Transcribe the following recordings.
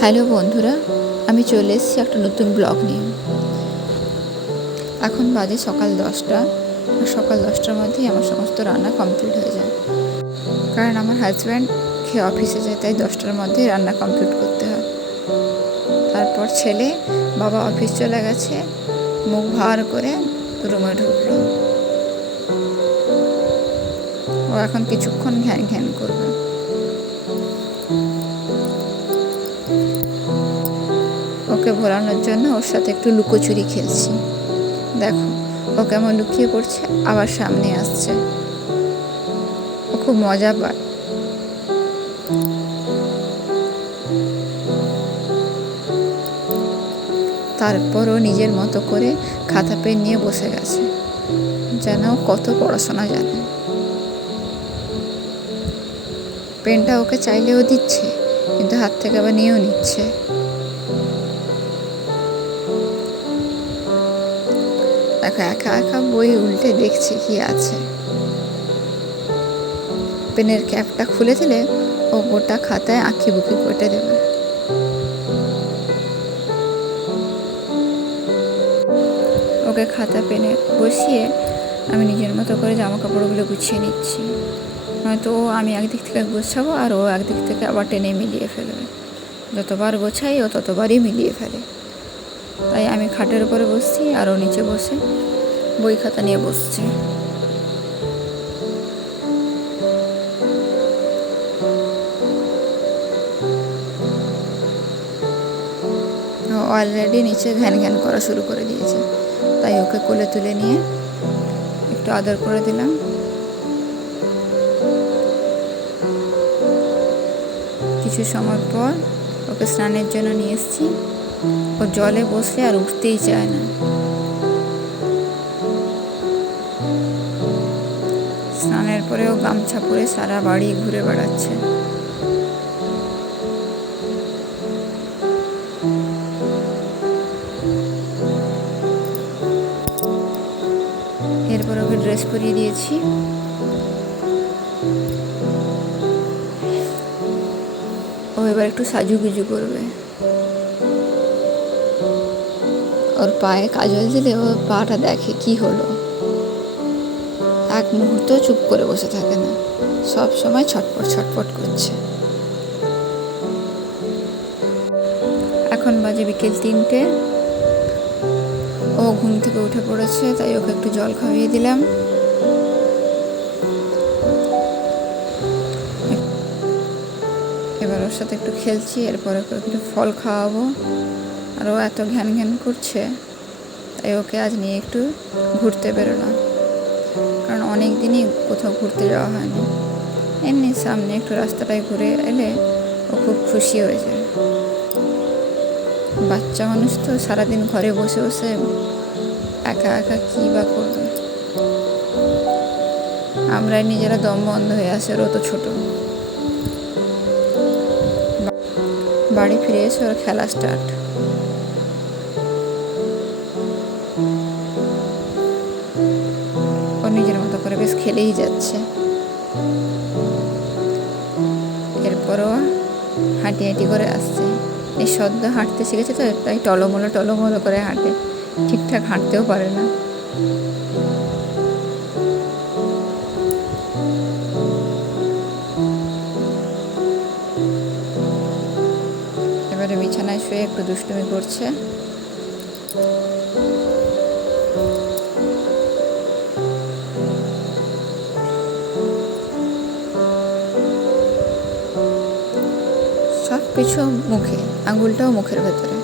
Hello বন্ধুরা, আমি চলে এসেছি একটা নতুন ব্লগ নিয়ে। এখন বাজে সকাল দশটা, আর সকাল দশটার মধ্যেই আমার সমস্ত রান্না কমপ্লিট হয়ে যায়। কারণ আমার হাজব্যান্ড খেয়ে অফিসে যায়, তাই দশটার মধ্যেই রান্না কমপ্লিট করতে হয়। তারপর ছেলে, বাবা অফিস চলে গেছে, মুখ ভার করে রুমে ঢুকলো। ও এখন কিছুক্ষণ ঘ্যান ঘ্যান করবে। ওকে ভোলানোর জন্য ওর সাথে একটু লুকোচুরি খেলছি। দেখো, ও কেমন লুকিয়ে পড়ছে, আবার সামনে আসছে। ও খুব মজা পায়। তারপর ও নিজের মতো করে খাতা পেন নিয়ে বসে গেছে। যেন কত পড়াশোনা জানে। পেনটা ওকে চাইলেও দিচ্ছে, কিন্তু হাত থেকে আবার নিয়েও নিচ্ছে। দেখো একা একা বই উল্টে দেখছি কি আছে। পেনের ক্যাপটা খুলে দিলে ও গোটা খাতায় আঁকি বুকি কেটে দেবে। ওকে খাতা পেনে বসিয়ে আমি নিজের মতো করে জামা কাপড়গুলো গুছিয়ে নিচ্ছি। নয়তো ও আমি একদিক থেকে গোছাবো আর ও একদিক থেকে আবার টেনে মিলিয়ে ফেলবে। যতবার গোছাই ও ততবারই মিলিয়ে ফেলে। তাই আমি খাটের উপরে বসছি আর ও নিচে বসে বই খাতা নিয়ে বসছে। অলরেডি নিচে ঘ্যান ঘ্যান করা শুরু করে দিয়েছে। তাই ওকে কোলে তুলে নিয়ে একটু আদর করে দিলাম। কিছু সময় পর ওকে স্নানের জন্য নিয়ে এসেছি। ও জলে বসলে আর উঠতেই চায় না। স্নানের পরেও গামছা পরে সারা বাড়ি ঘুরে বেড়াচ্ছে। এরপর ওকে ড্রেস পরিয়ে দিয়েছি। ও এবার একটু সাজুগুজু করবে। ওর পায়ে কাজল দিলে ওর পাটা দেখে কি হলো। এক মুহূর্ত চুপ করে বসে থাকে না। সব সময় ছটপট ছটপট করছে। এখন বাজে বিকেল তিনটে। ও ঘুম থেকে উঠে পড়েছে, তাই ওকে একটু জল খাইয়ে দিলাম। এবার ওর সাথে একটু খেলছি, এরপর একটু ফল খাওয়াবো। আর ও এত ঘ্যান ঘ্যান করছে, তাই ওকে আজ নিয়ে একটু ঘুরতে বেরোলাম। কারণ অনেক দিনই কোথাও ঘুরতে যাওয়া হয়নি। এমনি সামনে একটু রাস্তাটায় ঘুরে এলে ও খুব খুশি হয়ে যায়। বাচ্চা মানুষ তো সারাদিন ঘরে বসে বসে একা একা কী বা করবে। আমরাই নিজেরা দম বন্ধ হয়ে আসে ওর তো ছোট। বাড়ি ফিরে এসে ওর খেলা স্টার্ট ও নিজের মতো করে বেশ খেলেই যাচ্ছে। এরপরও হাঁটি হাঁটি করে আসছে। এই সদ্য হাঁটতে শিখেছে তো, তাই টলমলো টলমলো করে হাঁটে। ঠিকঠাক হাঁটতেও পারে না। এবারে বিছানায় শুয়ে একটু দুষ্টুমি করছে। সব কিছু মুখে, আঙুলটাও মুখের ভেতরে।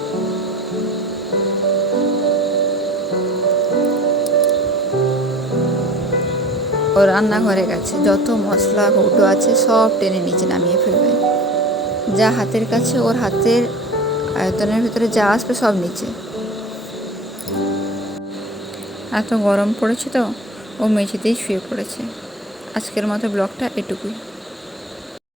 ও রান্নাঘরে গেছে, যত মশলা কৌটো আছে সব টেনে নিচে নামিয়ে ফেলবে। যা হাতের কাছে, ওর হাতের আয়তনের ভিতরে যা আসবে সব নিচে। এত গরম পড়েছে তো, ও মেঝেতেই শুয়ে পড়েছে। আজকের মতো ব্লগটা এটুকুই।